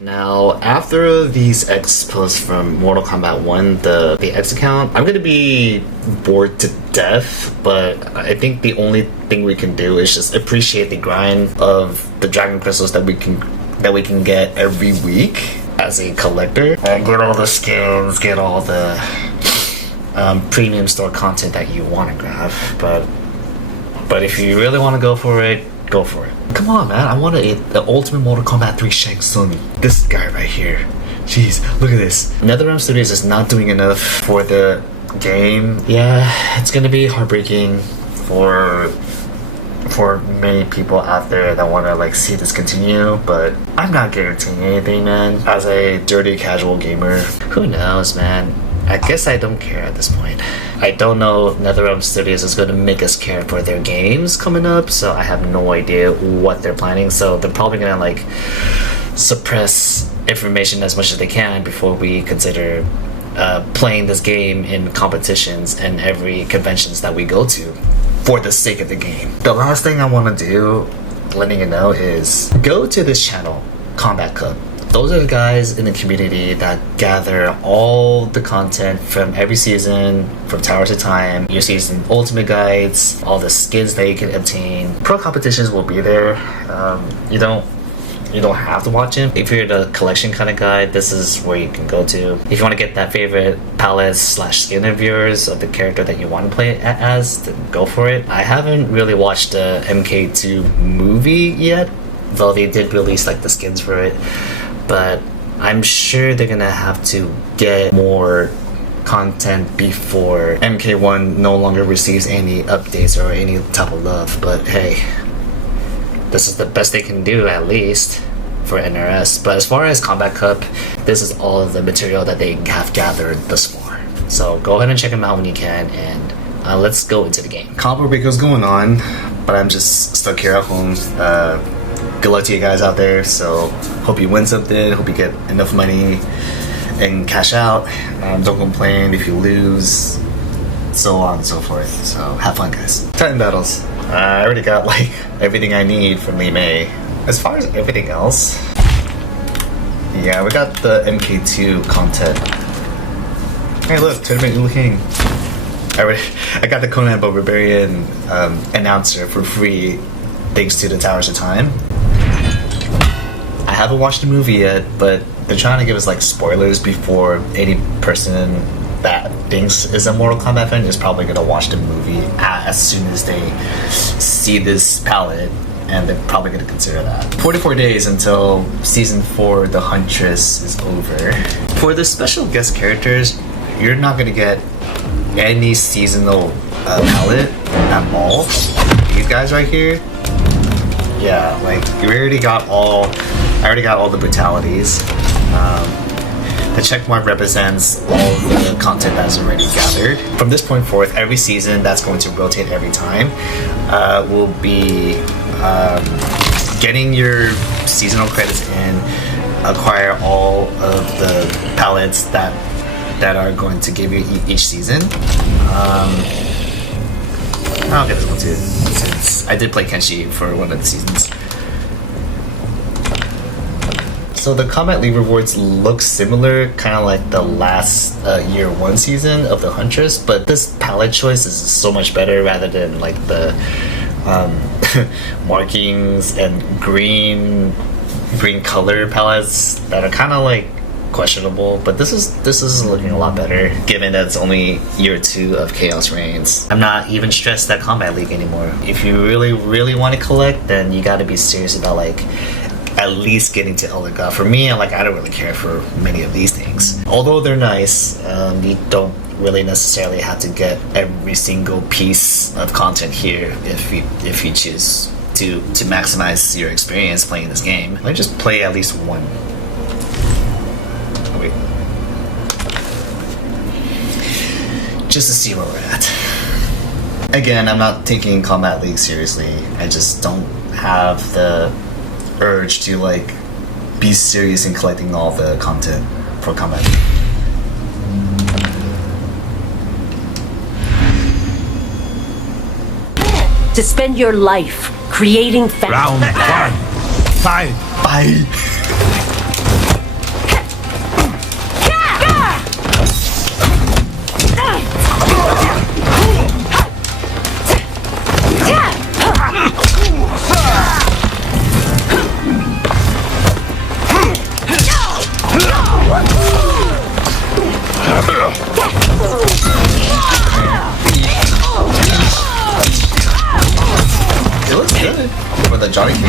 Now, after these X posts from Mortal Kombat 1, the X account, I'm gonna be bored to death, but I think the only thing we can do is just appreciate the grind of the Dragon Crystals that we can get every week as a collector, and get all the skins, get all the premium store content that you want to grab. But if you really want to go for it, go for it. Come on, man, I want the Ultimate Mortal Kombat 3 Shang Tsung. This guy right here. Jeez, look at this. NetherRealm Studios is not doing enough for the game. Yeah, it's gonna be heartbreaking for many people out there that want to like see this continue, but I'm not guaranteeing anything, man. As a dirty casual gamer, who knows, man? I guess I don't care at this point. I don't know if NetherRealm Studios is going to make us care for their games coming up, so I have no idea what they're planning. So they're probably going to like suppress information as much as they can before we consider playing this game in competitions and every conventions that we go to for the sake of the game. The last thing I want to do, letting you know, is go to this channel, Combat Cup. Those are the guys in the community that gather all the content from every season, from Towers of Time, your season ultimate guides, all the skins that you can obtain. Pro competitions will be there. You don't have to watch it. If you're the collection kind of guy, this is where you can go to. If you want to get that favorite palettes / skin of yours of the character that you want to play as, then go for it. I haven't really watched the MK2 movie yet, though they did release like the skins for it. But I'm sure they're gonna have to get more content before MK1 no longer receives any updates or any type of love. But hey, this is the best they can do, at least for NRS. But as far as Combat Cup, this is all of the material that they have gathered thus far. So go ahead and check them out when you can, and let's go into the game. Combo break was going on, but I'm just stuck here at home. Good luck to you guys out there. So hope you win something, hope you get enough money and cash out. Don't complain if you lose, so on and so forth. So have fun, guys. Titan battles. I already got like everything I need from Lee May. As far as everything else, yeah, we got the MK2 content. Hey look, Tournament Ulu King. I got the Conan Barbarian announcer for free thanks to the Towers of Time. I haven't watched the movie yet, but they're trying to give us like spoilers before any person that thinks is a Mortal Kombat fan is probably gonna watch the movie as soon as they see this palette, and they're probably gonna consider that. 44 days until season 4, The Huntress, is over. For the special guest characters, you're not gonna get any seasonal palette at all. These guys right here, yeah, like I already got all the brutalities. The checkmark represents all the content that's already gathered. From this point forth, every season that's going to rotate every time will be getting your seasonal credits in, acquire all of the palettes that are going to give you each season. I'll get this one too, since I did play Kenshi for one of the seasons. So the Combat League rewards look similar, kind of like the last year 1 season of the Huntress, but this palette choice is so much better rather than like the markings and green color palettes that are kind of like questionable. But this is looking a lot better, given that it's only year 2 of Chaos Reigns. I'm not even stressed at Combat League anymore. If you really want to collect, then you got to be serious about like at least getting to Elder God. For me, I don't really care for many of these things. Although they're nice, you don't really necessarily have to get every single piece of content here if you choose to maximize your experience playing this game. Let me just play at least one. Oh, wait. Just to see where we're at. Again, I'm not taking Combat League seriously. I just don't have the urge to like be serious in collecting all the content for Combat League. To spend your life creating Round 1, fight! Johnny can...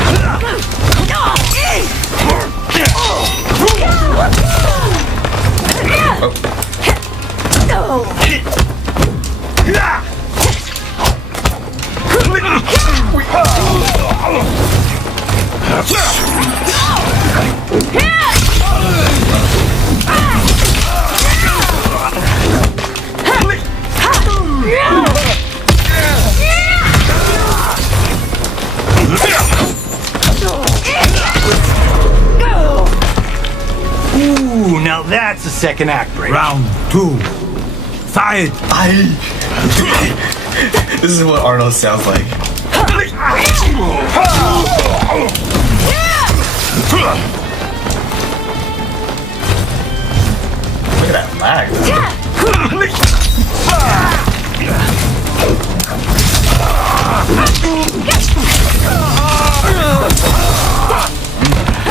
Ooh, now that's a second act break. Round 2. Fight! This is what Arnold sounds like. Look at that lag.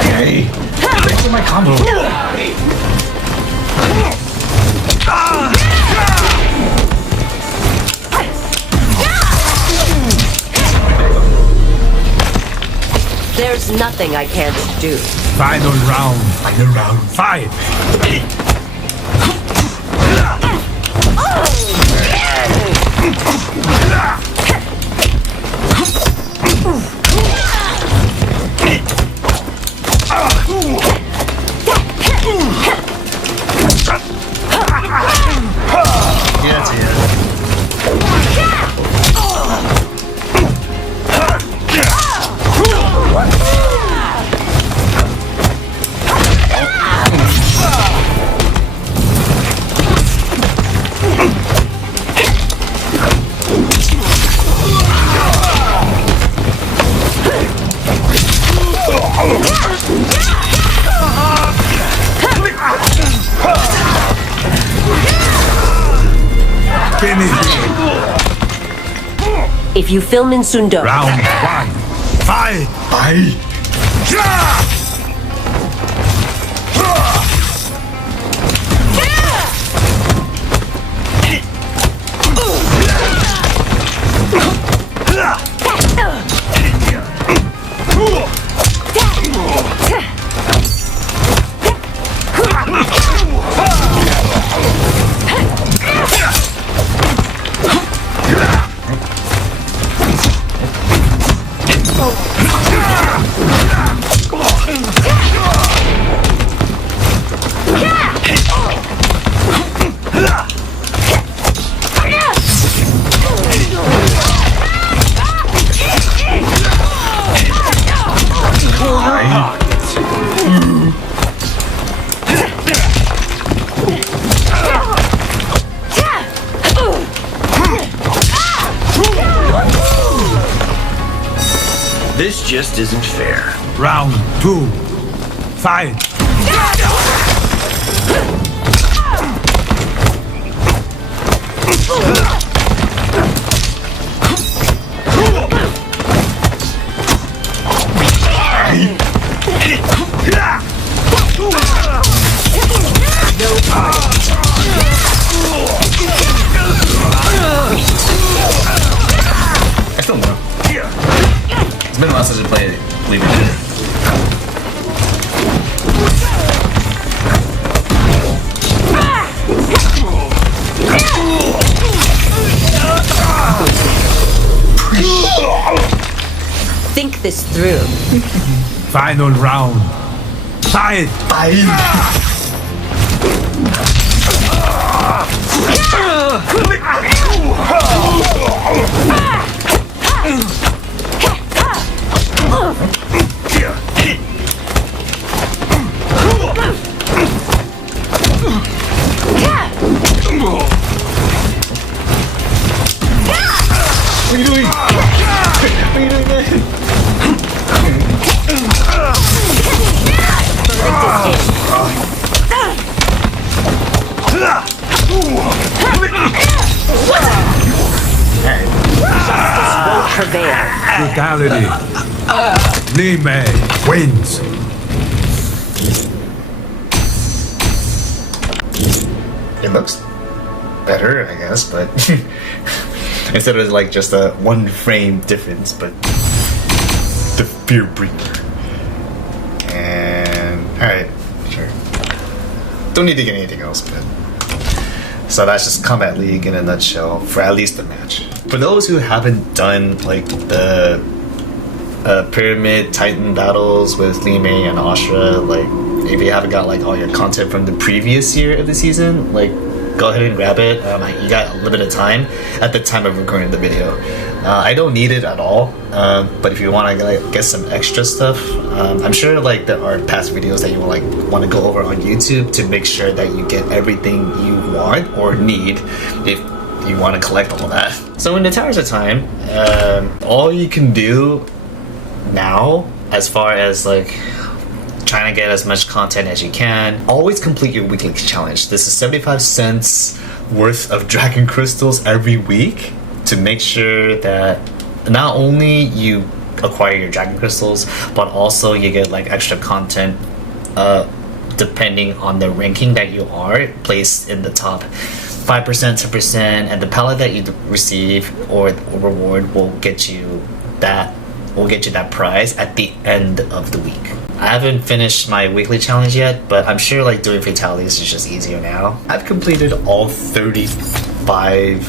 Hey, thanks for my combo. There's nothing I can't do. Final round. Final round. Fight! If you film in Sundar, Round 1. Fight! This just isn't fair. Round 2. Fight! I still know. It's been a while since I played Leaving It. think this through. Final round. Fight! What are you doing? What are you doing, man? Justice won't prevail. Brutality. Lime wins. It looks better, I guess, but instead of like just a one frame difference, but the fear breather. And alright, sure. Don't need to get anything else, but so that's just Combat League in a nutshell for at least the match. For those who haven't done like the Pyramid Titan battles with Li Mei and Astra, like if you haven't got like all your content from the previous year of the season, like go ahead and grab it. You got a limited time at the time of recording the video. I don't need it at all, but if you want to like, get some extra stuff, I'm sure like there are past videos that you will like want to go over on YouTube to make sure that you get everything you want or need if you want to collect all that. So in the Towers of Time, all you can do now as far as like trying to get as much content as you can, always complete your weekly challenge. This is 75 cents worth of dragon crystals every week to make sure that not only you acquire your dragon crystals, but also you get like extra content depending on the ranking that you are placed in the top 5%, 10%, and the palette that you receive or reward will get you that prize at the end of the week. I haven't finished my weekly challenge yet, but I'm sure like doing fatalities is just easier now. I've completed all 35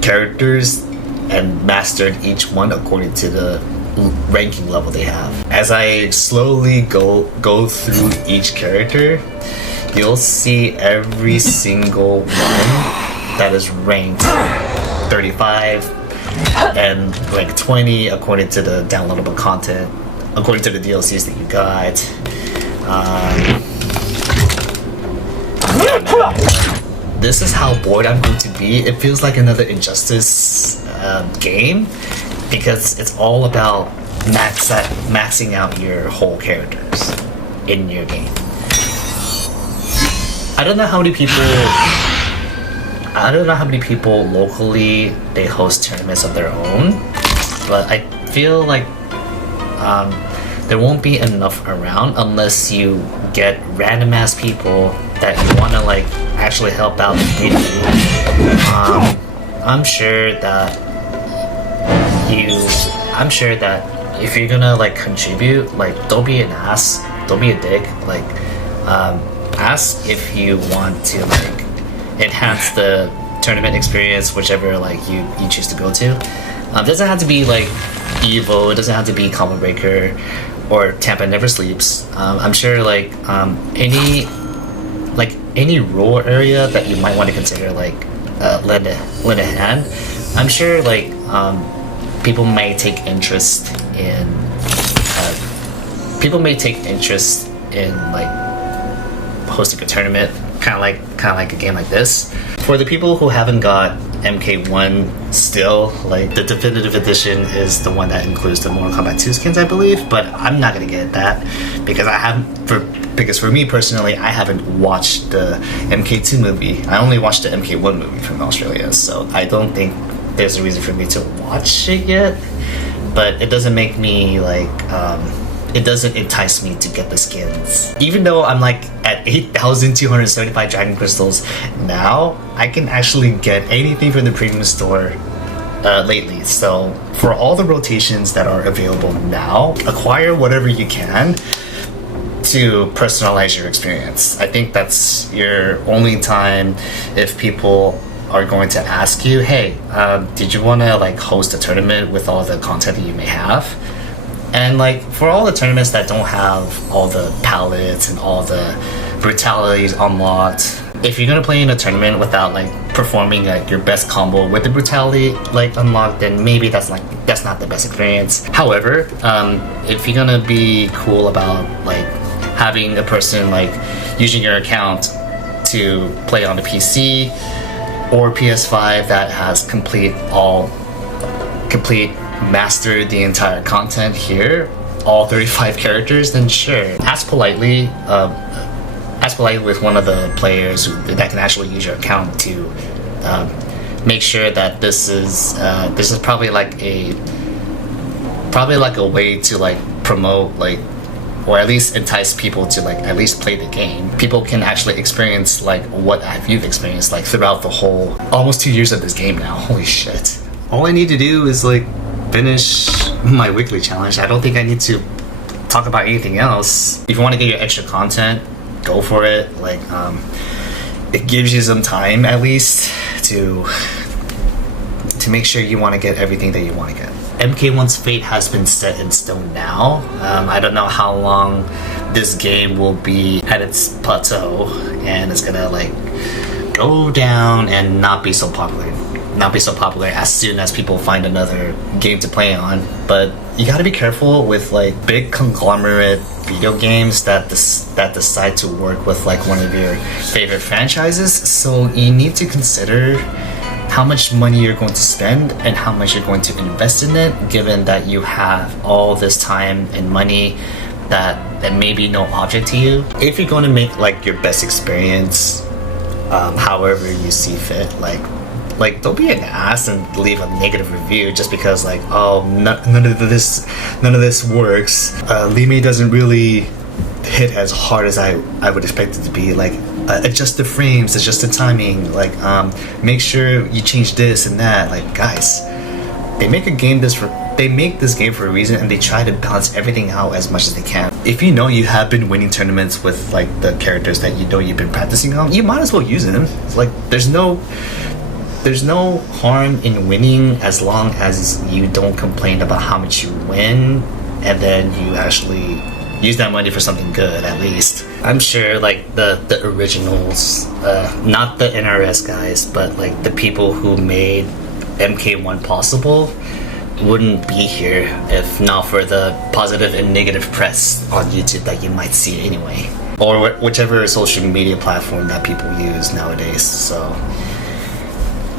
characters and mastered each one according to the ranking level they have. As I slowly go through each character, you'll see every single one that is ranked 35 and like 20 according to the downloadable content, according to the DLCs that you got. This is how bored I'm going to be. It feels like another Injustice game because it's all about maxing out your whole characters in your game. I don't know how many people locally they host tournaments of their own, but I feel like there won't be enough around unless you get random ass people that you want to like actually help out the community. I'm sure that if you're gonna like contribute, like don't be an ass, don't be a dick, like ask if you want to like enhance the tournament experience, whichever like you choose to go to. It doesn't have to be like Evo, it doesn't have to be Combo Breaker or Tampa Never Sleeps. I'm sure like any rural area that you might want to consider like lend a hand. I'm sure like people may take interest in like hosting a tournament, kind of like a game like this. For the people who haven't got MK1 still, like the definitive edition is the one that includes the Mortal Kombat 2 skins, I believe, but I'm not gonna get that because for me personally, I haven't watched the MK2 movie. I only watched the MK1 movie from Australia, so I don't think there's a reason for me to watch it yet. But it doesn't make me like it doesn't entice me to get the skins. Even though I'm like at 8,275 dragon crystals now, I can actually get anything from the premium store lately. So for all the rotations that are available now, acquire whatever you can to personalize your experience. I think that's your only time if people are going to ask you, hey, did you want to like host a tournament with all the content that you may have? And like for all the tournaments that don't have all the palettes and all the brutalities unlocked, if you're gonna play in a tournament without like performing like your best combo with the brutality like unlocked, then maybe that's not the best experience. However, if you're gonna be cool about like having a person like using your account to play on the PC or PS5 that has mastered the entire content here, all 35 characters, then sure, ask politely with one of the players that can actually use your account to make sure that this is probably like a way to like promote like, or at least entice people to like at least play the game. People can actually experience like what you've experienced like throughout the whole almost 2 years of this game now. Holy shit. All I need to do is like finish my weekly challenge. I don't think I need to talk about anything else. If you want to get your extra content, go for it. Like, it gives you some time at least to make sure you want to get everything that you want to get. MK1's fate has been set in stone now. I don't know how long this game will be at its plateau, and it's gonna like go down and not be so popular as soon as people find another game to play on. But you gotta be careful with like big conglomerate video games that decide to work with like one of your favorite franchises. So you need to consider how much money you're going to spend and how much you're going to invest in it, given that you have all this time and money that may be no object to you. If you're going to make like your best experience, however you see fit, like don't be an ass and leave a negative review just because like, oh, none of this works. Lime doesn't really hit as hard as I would expect it to be. Like, adjust the frames, adjust the timing, like make sure you change this and that. Like, guys, they make this game for a reason, and they try to balance everything out as much as they can. If you know you have been winning tournaments with like the characters that you know you've been practicing on, you might as well use them. It's like there's no harm in winning as long as you don't complain about how much you win, and then you actually use that money for something good at least. I'm sure like the originals, not the NRS guys, but like the people who made MK1 possible wouldn't be here if not for the positive and negative press on YouTube that you might see anyway, or whichever social media platform that people use nowadays. So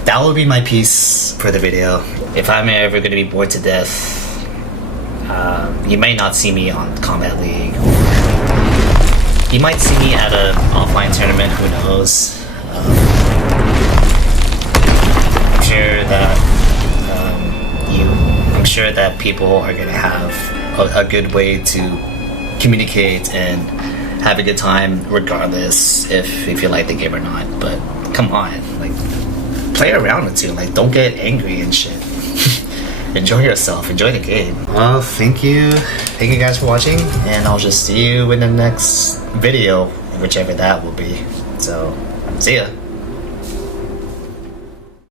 that will be my piece for the video. If I'm ever going to be bored to death, you might not see me on Combat League. You might see me at an offline tournament, who knows. I'm sure that people are gonna have a good way to communicate and have a good time regardless if you like the game or not. But come on, like, play around with it. Like, don't get angry and shit. Enjoy yourself, enjoy the game. Well, thank you guys for watching, and I'll just see you in the next video, whichever that will be. So, see ya.